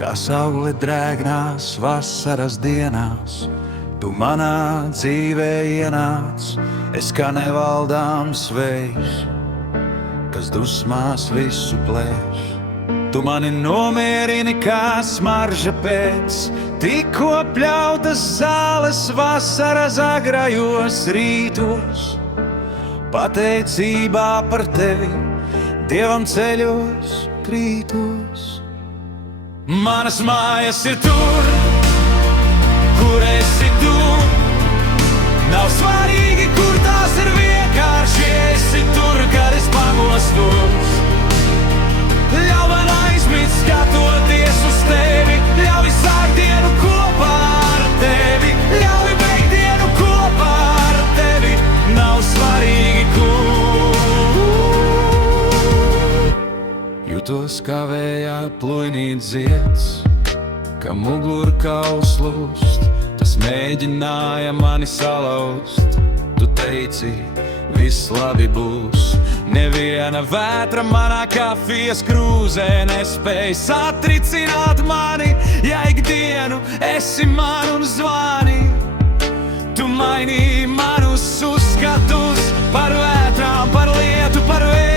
Kā saule drēgnās vasaras dienās, tu manā dzīvē ienāc, es kā nevaldāms vējš, kas dusmās visu plēš. Tu mani nomierini kā smarža pēc tikko pļautas zāles vasaras agrajos rītos. Pateicībā par tevi Dievam ceļos krītos. Manas mājas ir tur, kur esi tu. Nav svarīgi, kur tās ir, vienkārši esi tur, kad es pamostos. Ļauj man aizmigt skatoties uz tevi, ļauj sākt dienu kopā ar tevi, ļauj beigt dienu kopā ar tevi. Nav svarīgi, kur. Jutos kā vējā plujnīt zieds, kā mugur kauls lūst, tas mēģināja mani salauzt. Tu teici, viss labi būs. Neviena vētra manā kafijas krūzē nespēj satricināt mani, ja ikdienu esi man un zvani. Tu mainīji manus uzskatus par vētrām, par lietu, par vēju.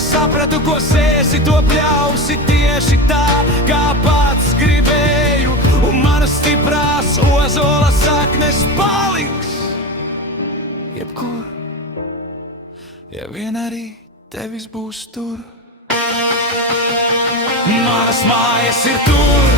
Sapratu, ko sēsi, to pļausi tieši tā, kā pats gribēju. Un manas stiprās ozola saknes paliks jebkur, ja vien arī tevis būs tur. Manas mājas ir tur,